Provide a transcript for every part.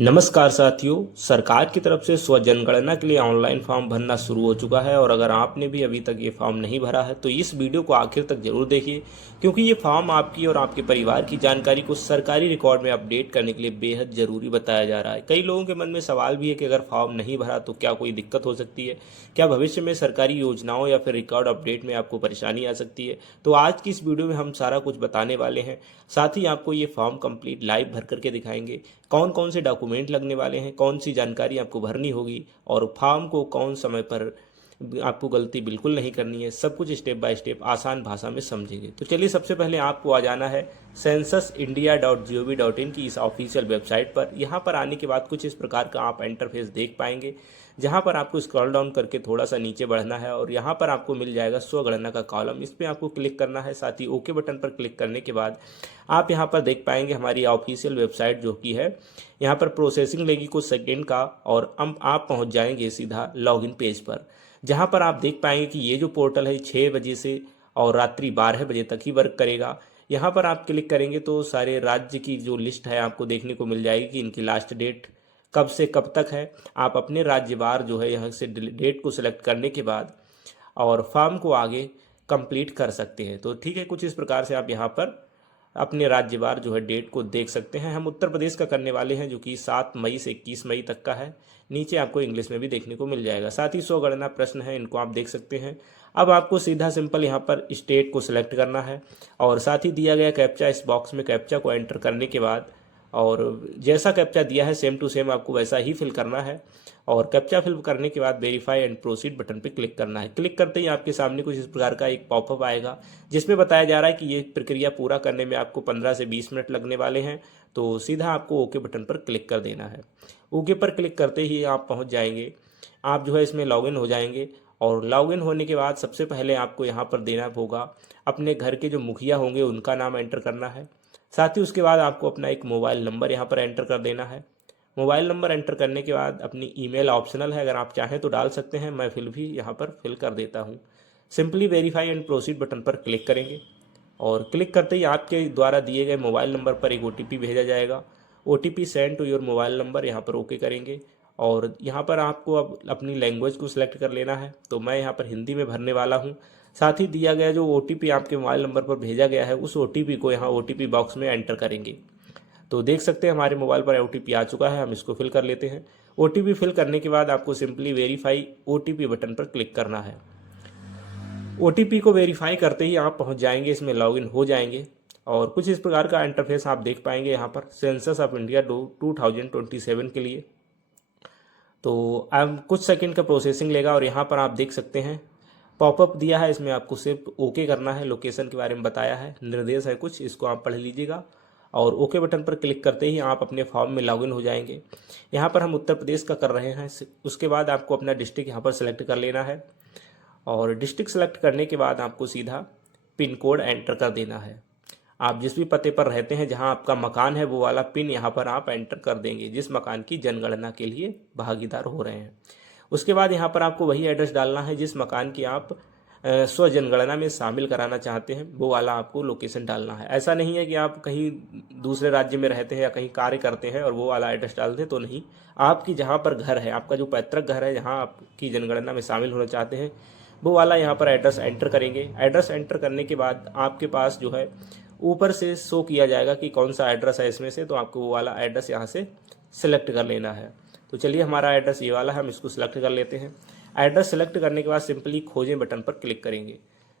नमस्कार साथियों। सरकार की तरफ से स्व जनगणना के लिए ऑनलाइन फॉर्म भरना शुरू हो चुका है और अगर आपने भी अभी तक ये फॉर्म नहीं भरा है तो इस वीडियो को आखिर तक जरूर देखिए, क्योंकि ये फॉर्म आपकी और आपके परिवार की जानकारी को सरकारी रिकॉर्ड में अपडेट करने के लिए बेहद ज़रूरी बताया जा रहा है। कई लोगों के मन में सवाल भी है कि अगर फॉर्म नहीं भरा तो क्या कोई दिक्कत हो सकती है, क्या भविष्य में सरकारी योजनाओं या फिर रिकॉर्ड अपडेट में आपको परेशानी आ सकती है। तो आज की इस वीडियो में हम सारा कुछ बताने वाले हैं। साथ ही आपको ये फॉर्म कंप्लीट लाइव भर करके दिखाएंगे, कौन कौन से डॉक्यूमेंट लगने वाले हैं, कौन सी जानकारी आपको भरनी होगी और फॉर्म को कौन समय पर आपको गलती बिल्कुल नहीं करनी है। सब कुछ स्टेप बाय स्टेप आसान भाषा में समझेंगे। तो चलिए, सबसे पहले आपको आ जाना है censusindia.gov.in की इस ऑफिशियल वेबसाइट पर। यहाँ पर आने के बाद कुछ इस प्रकार का आप इंटरफेस देख पाएंगे, जहाँ पर आपको स्क्रॉल डाउन करके थोड़ा सा नीचे बढ़ना है और यहाँ पर आपको मिल जाएगा स्वगणना का कॉलम। इस पर आपको क्लिक करना है। साथ ही ओके बटन पर क्लिक करने के बाद आप यहाँ पर देख पाएंगे हमारी ऑफिशियल वेबसाइट जो कि है। यहाँ पर प्रोसेसिंग लेगी कुछ सेकेंड का और अब आप पहुँच जाएंगे सीधा लॉगिन पेज पर, जहाँ पर आप देख पाएंगे कि ये जो पोर्टल है 6 बजे से और रात्रि 12 बजे तक ही वर्क करेगा। यहाँ पर आप क्लिक करेंगे तो सारे राज्य की जो लिस्ट है आपको देखने को मिल जाएगी कि इनकी लास्ट डेट कब से कब तक है। आप अपने राज्यवार जो है यहाँ से डेट को सिलेक्ट करने के बाद और फॉर्म को आगे कंप्लीट कर सकते हैं। तो ठीक है, कुछ इस प्रकार से आप यहाँ पर अपने राज्यवार जो है डेट को देख सकते हैं। हम उत्तर प्रदेश का करने वाले हैं जो कि 7 मई से 21 मई तक का है। नीचे आपको इंग्लिश में भी देखने को मिल जाएगा। साथ ही 100 गणना प्रश्न है, इनको आप देख सकते हैं। अब आपको सीधा सिंपल यहाँ पर स्टेट को सिलेक्ट करना है और साथ ही दिया गया कैप्चा, इस बॉक्स में कैप्चा को एंटर करने के बाद और जैसा कैप्चा दिया है सेम टू सेम आपको वैसा ही फिल करना है और कैप्चा फिल करने के बाद वेरीफाई एंड प्रोसीड बटन पर क्लिक करना है। क्लिक करते ही आपके सामने कुछ इस प्रकार का एक पॉपअप आएगा, जिसमें बताया जा रहा है कि ये प्रक्रिया पूरा करने में आपको 15 से 20 मिनट लगने वाले हैं। तो सीधा आपको ओके बटन पर क्लिक कर देना है। ओके पर क्लिक करते ही आप पहुंच जाएंगे, आप जो है इसमें लॉगिन हो जाएंगे और लॉगिन होने के बाद सबसे पहले आपको यहाँ पर देना होगा अपने घर के जो मुखिया होंगे उनका नाम एंटर करना है। साथ ही उसके बाद आपको अपना एक मोबाइल नंबर यहाँ पर एंटर कर देना है। मोबाइल नंबर एंटर करने के बाद अपनी ईमेल ऑप्शनल है, अगर आप चाहें तो डाल सकते हैं, मैं फिर भी यहाँ पर फिल कर देता हूँ। Simply verify and proceed button पर क्लिक करेंगे और क्लिक करते ही आपके द्वारा दिए गए मोबाइल नंबर पर एक OTP भेजा जाएगा। OTP send to your mobile number, यहाँ पर ओके करेंगे और यहाँ पर आपको अब अपनी लैंग्वेज को सिलेक्ट कर लेना है। तो मैं यहाँ पर हिंदी में भरने वाला हूँ। साथ ही दिया गया जो OTP आपके मोबाइल नंबर पर भेजा गया है उस OTP को यहाँ OTP बॉक्स में एंटर करेंगे। तो देख सकते हैं हमारे मोबाइल पर OTP आ चुका है, हम इसको फिल कर लेते हैं। OTP फिल करने के बाद आपको सिंपली वेरीफाई OTP बटन पर क्लिक करना है। OTP को वेरीफाई करते ही आप पहुंच जाएंगे, इसमें लॉगिन हो जाएंगे और कुछ इस प्रकार का इंटरफेस आप देख पाएंगे यहाँ पर सेंसस ऑफ इंडिया 2027 के लिए। तो अब कुछ सेकंड का प्रोसेसिंग लेगा और यहाँ पर आप देख सकते हैं पॉपअप दिया है, इसमें आपको सिर्फ ओके करना है। लोकेशन के बारे में बताया है, निर्देश है कुछ, इसको आप पढ़ लीजिएगा और ओके बटन पर क्लिक करते ही आप अपने फॉर्म में लॉगिन हो जाएंगे। यहाँ पर हम उत्तर प्रदेश का कर रहे हैं। उसके बाद आपको अपना डिस्ट्रिक्ट यहाँ पर सेलेक्ट कर लेना है और डिस्ट्रिक्ट सेलेक्ट करने के बाद आपको सीधा पिन कोड एंटर कर देना है। आप जिस भी पते पर रहते हैं, जहां आपका मकान है, वो वाला पिन यहाँ पर आप एंटर कर देंगे जिस मकान की जनगणना के लिए भागीदार हो रहे हैं। उसके बाद यहाँ पर आपको वही एड्रेस डालना है जिस मकान की आप स्व जनगणना में शामिल कराना चाहते हैं, वो वाला आपको लोकेशन डालना है। ऐसा नहीं है कि आप कहीं दूसरे राज्य में रहते हैं या कहीं कार्य करते हैं और वो वाला एड्रेस डाल दें, तो नहीं। आपकी जहाँ पर घर है, आपका जो पैतृक घर है, जहाँ आपकी जनगणना में शामिल होना चाहते हैं, वो वाला यहाँ पर एड्रेस एंटर करेंगे। एड्रेस एंटर करने के बाद आपके पास जो है ऊपर से शो किया जाएगा कि कौन सा एड्रेस है इसमें से, तो आपको वो वाला एड्रेस यहाँ से सिलेक्ट कर लेना है। तो चलिए, हमारा एड्रेस ये वाला है, हम इसको सिलेक्ट कर लेते हैं। एड्रेस सेलेक्ट करने के बाद सिंपली खोजें बटन पर क्लिक करेंगे।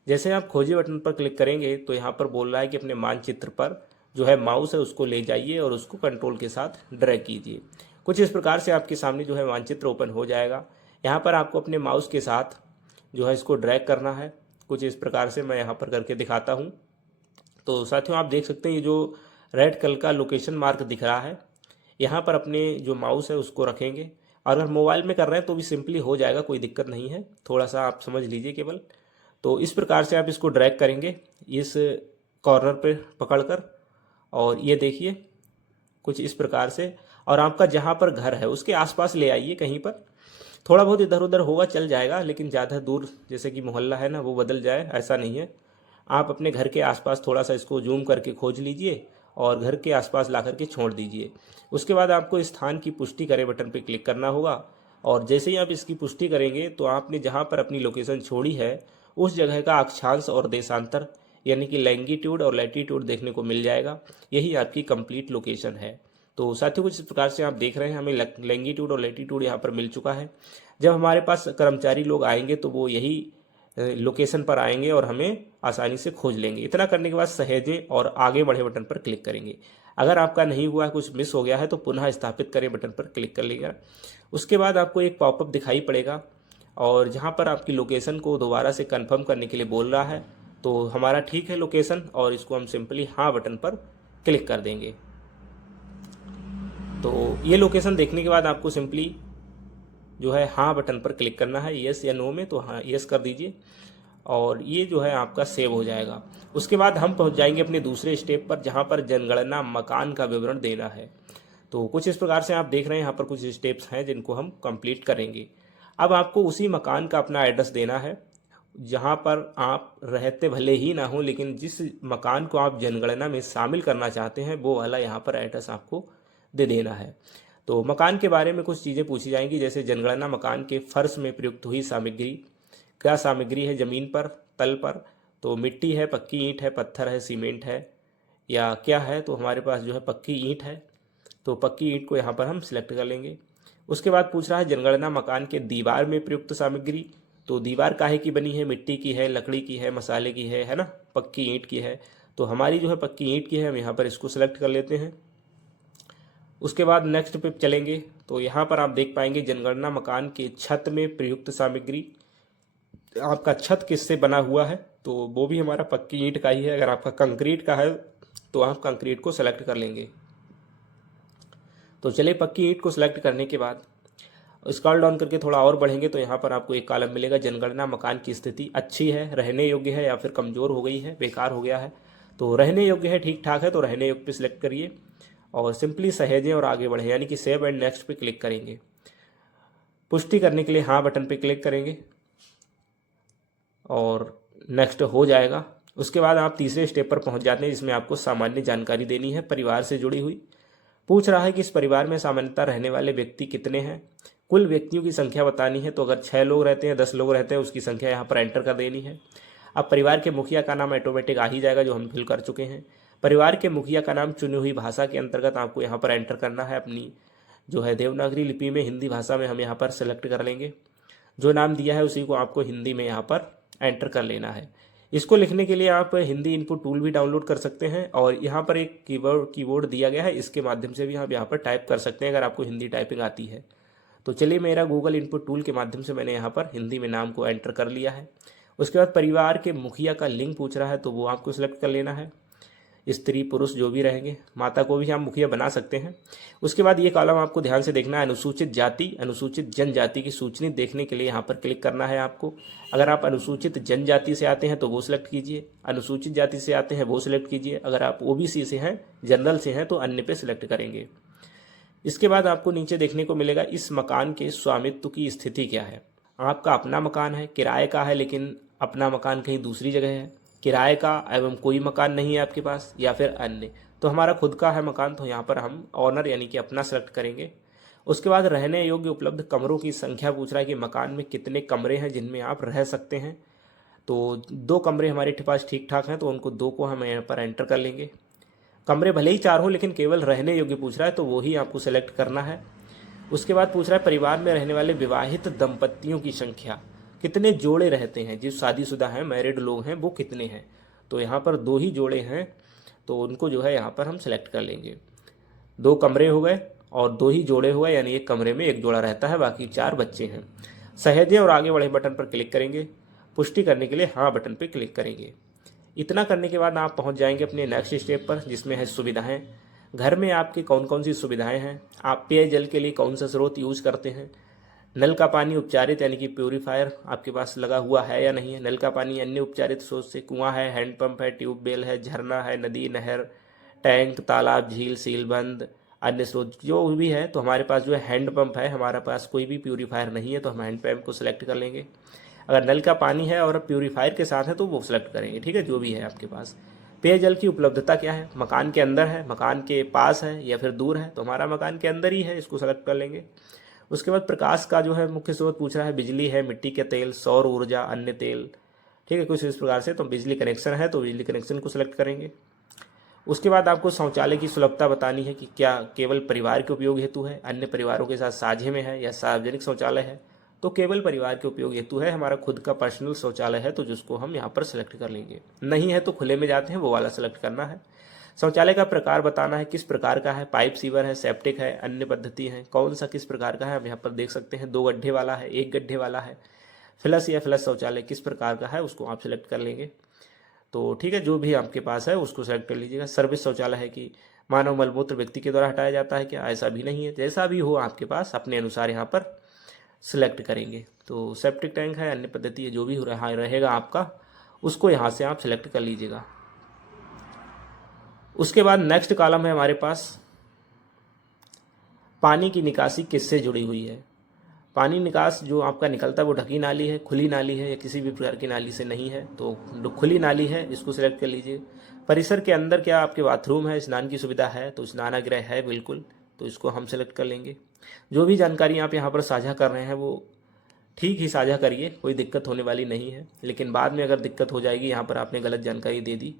जैसे आप खोजें बटन पर क्लिक करेंगे तो यहाँ पर बोल रहा है कि अपने मानचित्र पर जो है माउस है उसको ले जाइए और उसको कंट्रोल के साथ ड्रैग कीजिए। कुछ इस प्रकार से आपके सामने जो है मानचित्र ओपन हो जाएगा। यहाँ पर आपको अपने माउस के साथ जो है इसको ड्रैग करना है। कुछ इस प्रकार से मैं यहाँ पर करके दिखाता हूँ। तो साथियों, आप देख सकते हैं ये जो रेड कलर का लोकेशन मार्क दिख रहा है, यहाँ पर अपने जो माउस है उसको रखेंगे। और अगर मोबाइल में कर रहे हैं तो भी सिंपली हो जाएगा, कोई दिक्कत नहीं है, थोड़ा सा आप समझ लीजिए केवल। तो इस प्रकार से आप इसको ड्रैग करेंगे इस कॉर्नर पे पकड़कर और ये देखिए कुछ इस प्रकार से, और आपका जहाँ पर घर है उसके आसपास ले आइए। कहीं पर थोड़ा बहुत इधर उधर होगा, चल जाएगा, लेकिन ज़्यादा दूर जैसे कि मोहल्ला है ना वो बदल जाए, ऐसा नहीं है। आप अपने घर के आसपास थोड़ा सा इसको जूम करके खोज लीजिए और घर के आसपास ला करके छोड़ दीजिए। उसके बाद आपको स्थान की पुष्टि करें बटन पर क्लिक करना होगा, और जैसे ही आप इसकी पुष्टि करेंगे तो आपने जहाँ पर अपनी लोकेशन छोड़ी है उस जगह का अक्षांश और देशांतर यानी कि लैंगिट्यूड और लैटिट्यूड देखने को मिल जाएगा। यही आपकी कंप्लीट लोकेशन है। तो साथियों कुछ इस प्रकार से आप देख रहे हैं हमें लैंगिट्यूड और लैटिट्यूड यहाँ पर मिल चुका है। जब हमारे पास कर्मचारी लोग आएंगे तो वो यही लोकेशन पर आएंगे और हमें आसानी से खोज लेंगे। इतना करने के बाद सहेजें और आगे बढ़े बटन पर क्लिक करेंगे। अगर आपका नहीं हुआ है, कुछ मिस हो गया है, तो पुनः स्थापित करें बटन पर क्लिक कर लीजिएगा। उसके बाद आपको एक पॉपअप दिखाई पड़ेगा और जहाँ पर आपकी लोकेशन को दोबारा से कंफर्म करने के लिए बोल रहा है। तो हमारा ठीक है लोकेशन, और इसको हम सिंपली हाँ बटन पर क्लिक कर देंगे। तो ये लोकेशन देखने के बाद आपको सिंपली जो है हाँ बटन पर क्लिक करना है, यस या नो में, तो हाँ यस कर दीजिए और ये जो है आपका सेव हो जाएगा। उसके बाद हम पहुंच जाएंगे अपने दूसरे स्टेप पर, जहां पर जनगणना मकान का विवरण देना है। तो कुछ इस प्रकार से आप देख रहे हैं यहाँ पर कुछ स्टेप्स हैं जिनको हम कंप्लीट करेंगे। अब आपको उसी मकान का अपना एड्रेस देना है जहाँ पर आप रहते भले ही ना हो, लेकिन जिस मकान को आप जनगणना में शामिल करना चाहते हैं वो वाला यहाँ पर एड्रेस आपको दे देना है। तो मकान के बारे में कुछ चीज़ें पूछी जाएंगी, जैसे जनगणना मकान के फर्श में प्रयुक्त हुई सामग्री, क्या सामग्री है ज़मीन पर, तल पर, तो मिट्टी है, पक्की ईंट है, पत्थर है, सीमेंट है, या क्या है। तो हमारे पास जो है पक्की ईंट है, तो पक्की ईंट को यहाँ पर हम सिलेक्ट कर लेंगे। उसके बाद पूछ रहा है जनगणना मकान के दीवार में प्रयुक्त सामग्री, तो दीवार काहे की बनी है, मिट्टी की है, लकड़ी की है, मसाले की है ना, पक्की ईंट की है। तो हमारी जो है पक्की ईंट की है, हम यहाँ पर इसको सिलेक्ट कर लेते हैं। उसके बाद नेक्स्ट पे चलेंगे तो यहाँ पर आप देख पाएंगे जनगणना मकान के छत में प्रयुक्त सामग्री, आपका छत किससे बना हुआ है, तो वो भी हमारा पक्की ईंट का ही है। अगर आपका कंक्रीट का है तो आप कंक्रीट को सेलेक्ट कर लेंगे। तो चलिए पक्की ईंट को सिलेक्ट करने के बाद स्क्रॉल डाउन करके थोड़ा और बढ़ेंगे तो यहाँ पर आपको एक कॉलम मिलेगा, जनगणना मकान की स्थिति अच्छी है, रहने योग्य है, या फिर कमज़ोर हो गई है, बेकार हो गया है। तो रहने योग्य है, ठीक ठाक है, तो रहने योग्य पे सिलेक्ट करिए और सिंपली सहेजें और आगे बढ़ें, यानी कि सेव एंड नेक्स्ट पे क्लिक करेंगे। पुष्टि करने के लिए हाँ बटन पे क्लिक करेंगे और नेक्स्ट हो जाएगा। उसके बाद आप तीसरे स्टेप पर पहुंच जाते हैं जिसमें आपको सामान्य जानकारी देनी है परिवार से जुड़ी हुई। पूछ रहा है कि इस परिवार में सामान्यतः रहने वाले व्यक्ति कितने हैं, कुल व्यक्तियों की संख्या बतानी है। तो अगर 6 लोग रहते हैं, 10 लोग रहते हैं, उसकी संख्या यहाँ पर एंटर कर देनी है। अब परिवार के मुखिया का नाम ऑटोमेटिक आ ही जाएगा, जो हम फिल कर चुके हैं। परिवार के मुखिया का नाम चुनी हुई भाषा के अंतर्गत आपको यहाँ पर एंटर करना है, अपनी जो है देवनागरी लिपि में, हिंदी भाषा में हम यहाँ पर सेलेक्ट कर लेंगे। जो नाम दिया है उसी को आपको हिंदी में यहाँ पर एंटर कर लेना है। इसको लिखने के लिए आप हिंदी इनपुट टूल भी डाउनलोड कर सकते हैं और यहाँ पर एक कीबोर्ड दिया गया है, इसके माध्यम से भी आप यहाँ पर टाइप कर सकते हैं अगर आपको हिंदी टाइपिंग आती है। तो चलिए मेरा गूगल इनपुट टूल के माध्यम से मैंने यहाँ पर हिंदी में नाम को एंटर कर लिया है। उसके बाद परिवार के मुखिया का लिंग पूछ रहा है, तो वो आपको सिलेक्ट कर लेना है। स्त्री पुरुष जो भी रहेंगे, माता को भी हम मुखिया बना सकते हैं। उसके बाद ये कॉलम आपको ध्यान से देखना है, अनुसूचित जाति अनुसूचित जनजाति की सूचना देखने के लिए यहाँ पर क्लिक करना है आपको। अगर आप अनुसूचित जनजाति से आते हैं तो वो सिलेक्ट कीजिए, अनुसूचित जाति से आते हैं वो सिलेक्ट कीजिए, अगर आप ओबीसी से हैं, जनरल से हैं तो अन्य पे सिलेक्ट करेंगे। इसके बाद आपको नीचे देखने को मिलेगा इस मकान के स्वामित्व की स्थिति क्या है। आपका अपना मकान है, किराए का है, लेकिन अपना मकान कहीं दूसरी जगह है, किराए का एवं कोई मकान नहीं है आपके पास, या फिर अन्य। तो हमारा खुद का है मकान, तो यहाँ पर हम ऑनर यानी कि अपना सेलेक्ट करेंगे। उसके बाद रहने योग्य उपलब्ध कमरों की संख्या पूछ रहा है कि मकान में कितने कमरे हैं जिनमें आप रह सकते हैं। तो 2 कमरे हमारे पास ठीक ठाक हैं, तो उनको 2 को हम यहाँ पर एंटर कर लेंगे। कमरे भले ही 4 हो लेकिन केवल रहने योग्य पूछ रहा है, तो वो ही आपको सेलेक्ट करना है। उसके बाद पूछ रहा है परिवार में रहने वाले विवाहित दंपतियों की संख्या, कितने जोड़े रहते हैं, जो शादीशुदा हैं, मैरिड लोग हैं, वो कितने हैं। तो यहाँ पर 2 ही जोड़े हैं, तो उनको जो है यहाँ पर हम सेलेक्ट कर लेंगे। 2 कमरे हो गए और 2 ही जोड़े हो गए, यानी एक कमरे में एक जोड़ा रहता है, बाकी 4 बच्चे हैं। सहेजें और आगे बढ़े बटन पर क्लिक करेंगे। पुष्टि करने के लिए हाँ बटन पर क्लिक करेंगे। इतना करने के बाद आप पहुँच जाएंगे अपने नेक्स्ट स्टेप पर, जिसमें है सुविधाएँ। घर में आपकी कौन कौन सी सुविधाएँ हैं, आप पेयजल के लिए कौन सा स्रोत यूज़ करते हैं, नल का पानी उपचारित यानी कि प्यूरीफायर आपके पास लगा हुआ है या नहीं है, नल का पानी अन्य उपचारित स्रोत से, कुआं है, हैंडपंप है, ट्यूबवेल है, झरना है, नदी नहर, टैंक, तालाब, झील, सीलबंद, अन्य स्रोत जो भी है। तो हमारे पास जो है हैंडपंप है, हमारे पास कोई भी प्यूरीफायर नहीं है, तो हम हैंडपंप को सिलेक्ट कर लेंगे। अगर नल का पानी है और प्यूरीफायर के साथ है तो वो सिलेक्ट करेंगे, ठीक है, जो भी है आपके पास। पेयजल की उपलब्धता क्या है, मकान के अंदर है, मकान के पास है या फिर दूर है, तो हमारा मकान के अंदर ही है, इसको सेलेक्ट कर लेंगे। उसके बाद प्रकाश का जो है मुख्य स्रोत पूछ रहा है, बिजली है, मिट्टी के तेल, सौर ऊर्जा, अन्य तेल, ठीक है, कुछ इस प्रकार से। तो बिजली कनेक्शन है तो बिजली कनेक्शन को सिलेक्ट करेंगे। उसके बाद आपको शौचालय की सुलभता बतानी है कि क्या केवल परिवार के उपयोग हेतु है, अन्य परिवारों के साथ साझे में है, या सार्वजनिक शौचालय है। तो केवल परिवार के उपयोग हेतु है, हमारा खुद का पर्सनल शौचालय है, तो जिसको हम यहाँ पर सेलेक्ट कर लेंगे। नहीं है तो खुले में जाते हैं, वो वाला सेलेक्ट करना है। शौचालय का प्रकार बताना है, किस प्रकार का है, पाइप सीवर है, सेप्टिक है, अन्य पद्धति है, कौन सा किस प्रकार का है। हम यहाँ पर देख सकते हैं 2 गड्ढे वाला है, 1 गड्ढे वाला है। फ्लश या फ्लश शौचालय किस प्रकार का है, उसको आप सिलेक्ट कर लेंगे। तो ठीक है, जो भी आपके पास है उसको सेलेक्ट कर लीजिएगा। सर्विस शौचालय है कि मानव मलमूत्र व्यक्ति के द्वारा हटाया जाता है क्या, ऐसा भी नहीं है। जैसा भी हो आपके पास अपने अनुसार यहाँ पर सिलेक्ट करेंगे। तो सेप्टिक टैंक है, अन्य पद्धति है, जो भी रहेगा आपका उसको यहाँ से आप सिलेक्ट कर लीजिएगा। उसके बाद नेक्स्ट कॉलम है हमारे पास, पानी की निकासी किससे जुड़ी हुई है। पानी निकास जो आपका निकलता है वो ढकी नाली है, खुली नाली है, या किसी भी प्रकार की नाली से नहीं है। तो जो खुली नाली है इसको सिलेक्ट कर लीजिए। परिसर के अंदर क्या आपके बाथरूम है, स्नान की सुविधा है, तो स्नानागृह है बिल्कुल, तो इसको हम सिलेक्ट कर लेंगे। जो भी जानकारी आप यहाँ पर साझा कर रहे हैं वो ठीक ही साझा करिए, कोई दिक्कत होने वाली नहीं है। लेकिन बाद में अगर दिक्कत हो जाएगी, यहाँ पर आपने गलत जानकारी दे दी।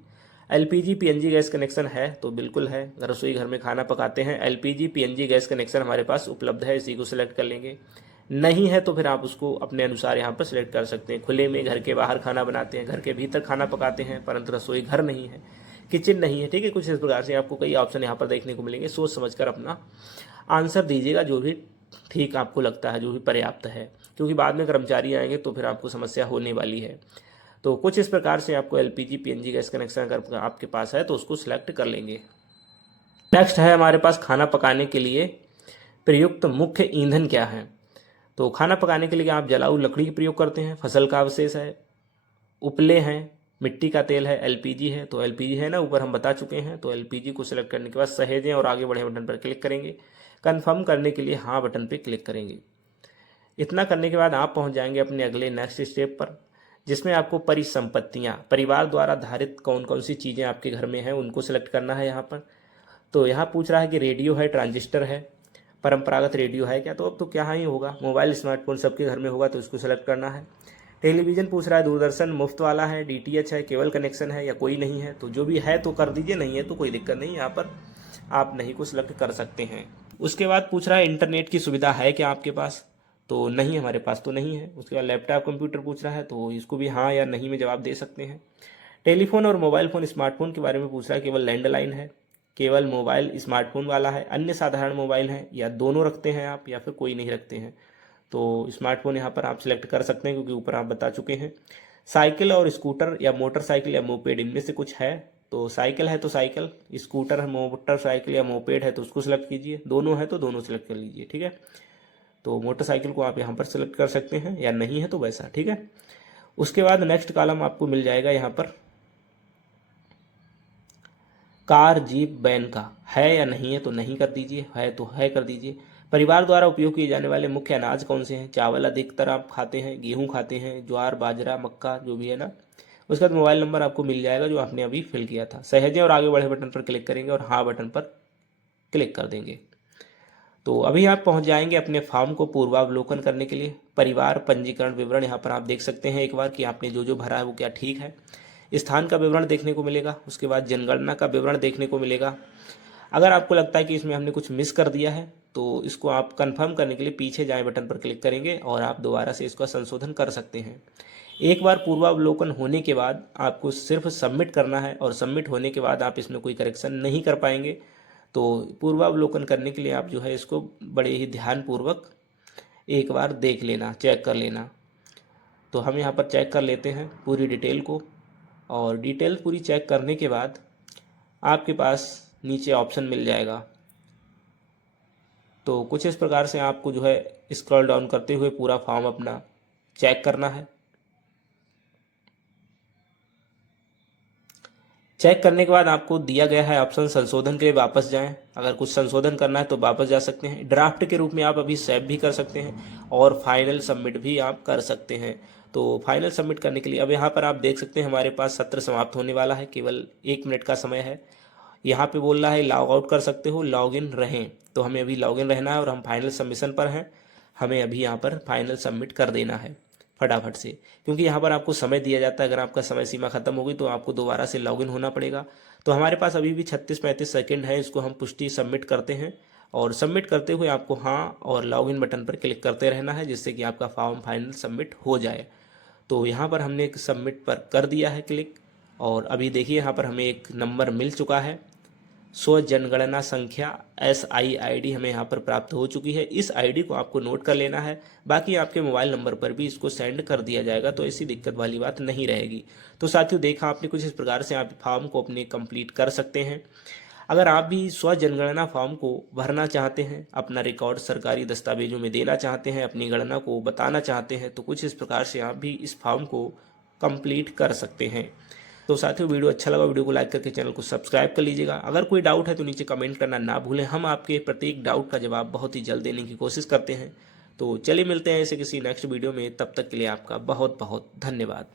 एलपीजी पीएनजी गैस कनेक्शन है तो बिल्कुल है, रसोई घर में खाना पकाते हैं, एलपीजी पीएनजी गैस कनेक्शन हमारे पास उपलब्ध है, इसी को सिलेक्ट कर लेंगे। नहीं है तो फिर आप उसको अपने अनुसार यहाँ पर सिलेक्ट कर सकते हैं। खुले में घर के बाहर खाना बनाते हैं, घर के भीतर खाना पकाते हैं, परंतु रसोई घर नहीं है, किचन नहीं है, ठीक है। कुछ इस प्रकार से आपको कई ऑप्शन यहाँ पर देखने को मिलेंगे। सोच समझकर अपना आंसर दीजिएगा, जो भी ठीक आपको लगता है, जो भी पर्याप्त है, क्योंकि बाद में कर्मचारी आएंगे तो फिर आपको समस्या होने वाली है। तो कुछ इस प्रकार से आपको एलपीजी पीएनजी गैस कनेक्शन अगर आपके पास है तो उसको सिलेक्ट कर लेंगे। नेक्स्ट है हमारे पास, खाना पकाने के लिए प्रयुक्त मुख्य ईंधन क्या है। तो खाना पकाने के लिए आप जलाऊ लकड़ी का प्रयोग करते हैं, फसल का अवशेष है, उपले हैं, मिट्टी का तेल है, एलपीजी है। तो एलपीजी है ना, ऊपर हम बता चुके हैं। तो एलपीजी को सिलेक्ट करने के बाद सहेजें और आगे बढ़े बटन पर क्लिक करेंगे। कंफर्म करने के लिए हाँ बटन पर क्लिक करेंगे। इतना करने के बाद आप पहुंच जाएंगे अपने अगले नेक्स्ट स्टेप पर, जिसमें आपको परिसंपत्तियां, परिवार द्वारा धारित कौन कौन सी चीज़ें आपके घर में हैं उनको सिलेक्ट करना है यहाँ पर। तो यहाँ पूछ रहा है कि रेडियो है, ट्रांजिस्टर है, परंपरागत रेडियो है क्या, तो अब तो क्या ही होगा, मोबाइल स्मार्टफोन सबके घर में होगा, तो इसको सेलेक्ट करना है। टेलीविज़न पूछ रहा है, दूरदर्शन मुफ्त वाला है, डीटीएच है, केबल कनेक्शन है, या कोई नहीं है। तो जो भी है तो कर दीजिए, नहीं है तो कोई दिक्कत नहीं, यहाँ पर आप नहीं को सिलेक्ट कर सकते हैं। उसके बाद पूछ रहा है इंटरनेट की सुविधा है क्या आपके पास, तो नहीं, हमारे पास तो नहीं है। उसके बाद लैपटॉप कंप्यूटर पूछ रहा है, तो इसको भी हाँ या नहीं में जवाब दे सकते हैं। टेलीफोन और मोबाइल फ़ोन स्मार्टफोन के बारे में पूछ रहा है, केवल लैंडलाइन है, केवल मोबाइल स्मार्टफोन वाला है, अन्य साधारण मोबाइल है, या दोनों रखते हैं आप, या फिर कोई नहीं रखते हैं। तो स्मार्टफोन यहाँ पर आप सिलेक्ट कर सकते हैं, क्योंकि ऊपर आप बता चुके हैं। साइकिल और स्कूटर या मोटरसाइकिल या मोपेड, इनमें से कुछ है। तो साइकिल है तो साइकिल, स्कूटर है, मोटरसाइकिल या मोपेड है तो उसको सिलेक्ट कीजिए, दोनों है तो दोनों सिलेक्ट कर लीजिए, ठीक है। तो मोटरसाइकिल को आप यहाँ पर सिलेक्ट कर सकते हैं, या नहीं है तो वैसा, ठीक है। उसके बाद नेक्स्ट कॉलम आपको मिल जाएगा यहाँ पर, कार जीप वैन का है या नहीं है, तो नहीं कर दीजिए, है तो है कर दीजिए। परिवार द्वारा उपयोग किए जाने वाले मुख्य अनाज कौन से हैं, चावल अधिकतर आप खाते हैं, गेहूं खाते हैं, ज्वार बाजरा मक्का जो भी है ना। उसके बाद मोबाइल नंबर आपको मिल जाएगा जो आपने अभी फिल किया था। सहेजें और आगे बढ़े बटन पर क्लिक करेंगे और हाँ बटन पर क्लिक कर देंगे। तो अभी आप पहुंच जाएंगे अपने फॉर्म को पूर्वावलोकन करने के लिए। परिवार पंजीकरण विवरण यहाँ पर आप देख सकते हैं एक बार कि आपने जो जो भरा है वो क्या ठीक है। स्थान का विवरण देखने को मिलेगा, उसके बाद जनगणना का विवरण देखने को मिलेगा। अगर आपको लगता है कि इसमें हमने कुछ मिस कर दिया है तो इसको आप कंफर्म करने के लिए पीछे जाएं बटन पर क्लिक करेंगे और आप दोबारा से इसका संशोधन कर सकते हैं। एक बार पूर्वावलोकन होने के बाद आपको सिर्फ सबमिट करना है, और सबमिट होने के बाद आप इसमें कोई करेक्शन नहीं कर पाएंगे। तो पूर्वावलोकन करने के लिए आप जो है इसको बड़े ही ध्यानपूर्वक एक बार देख लेना, चेक कर लेना। तो हम यहाँ पर चेक कर लेते हैं पूरी डिटेल को, और डिटेल पूरी चेक करने के बाद आपके पास नीचे ऑप्शन मिल जाएगा। तो कुछ इस प्रकार से आपको जो है स्क्रॉल डाउन करते हुए पूरा फॉर्म अपना चेक करना है। चेक करने के बाद आपको दिया गया है ऑप्शन संशोधन के लिए वापस जाएं। अगर कुछ संशोधन करना है तो वापस जा सकते हैं। ड्राफ्ट के रूप में आप अभी सेव भी कर सकते हैं और फाइनल सबमिट भी आप कर सकते हैं। तो फाइनल सबमिट करने के लिए अब यहाँ पर आप देख सकते हैं हमारे पास सत्र समाप्त होने वाला है, केवल 1 मिनट का समय है। यहाँ पे बोल रहा है लॉग आउट कर सकते हो, लॉग इन रहें, तो हमें अभी लॉग इन रहना है और हम फाइनल सबमिशन पर हैं। हमें अभी यहाँ पर फाइनल सबमिट कर देना है फटाफट से, क्योंकि यहाँ पर आपको समय दिया जाता है। अगर आपका समय सीमा खत्म हो गई तो आपको दोबारा से लॉगिन होना पड़ेगा। तो हमारे पास अभी भी 36-35 सेकंड है, इसको हम पुष्टि सबमिट करते हैं और सबमिट करते हुए आपको हाँ और लॉगिन बटन पर क्लिक करते रहना है, जिससे कि आपका फॉर्म फाइनल सबमिट हो जाए। तो यहाँ पर हमने एक सबमिट पर कर दिया है क्लिक और अभी देखिए यहाँ पर हमें एक नंबर मिल चुका है। स्व जनगणना संख्या SIID हमें यहाँ पर प्राप्त हो चुकी है। इस आईडी को आपको नोट कर लेना है, बाकी आपके मोबाइल नंबर पर भी इसको सेंड कर दिया जाएगा, तो ऐसी दिक्कत वाली बात नहीं रहेगी। तो साथियों देखा आपने, कुछ इस प्रकार से आप फॉर्म को अपने कंप्लीट कर सकते हैं। अगर आप भी स्व जनगणना फॉर्म को भरना चाहते हैं, अपना रिकॉर्ड सरकारी दस्तावेजों में देना चाहते हैं, अपनी गणना को बताना चाहते हैं, तो कुछ इस प्रकार से आप भी इस फॉर्म को कंप्लीट कर सकते हैं। तो साथियों वीडियो अच्छा लगा, वीडियो को लाइक करके चैनल को सब्सक्राइब कर लीजिएगा। अगर कोई डाउट है तो नीचे कमेंट करना ना भूलें, हम आपके प्रत्येक डाउट का जवाब बहुत ही जल्द देने की कोशिश करते हैं। तो चलिए मिलते हैं ऐसे किसी नेक्स्ट वीडियो में, तब तक के लिए आपका बहुत बहुत धन्यवाद।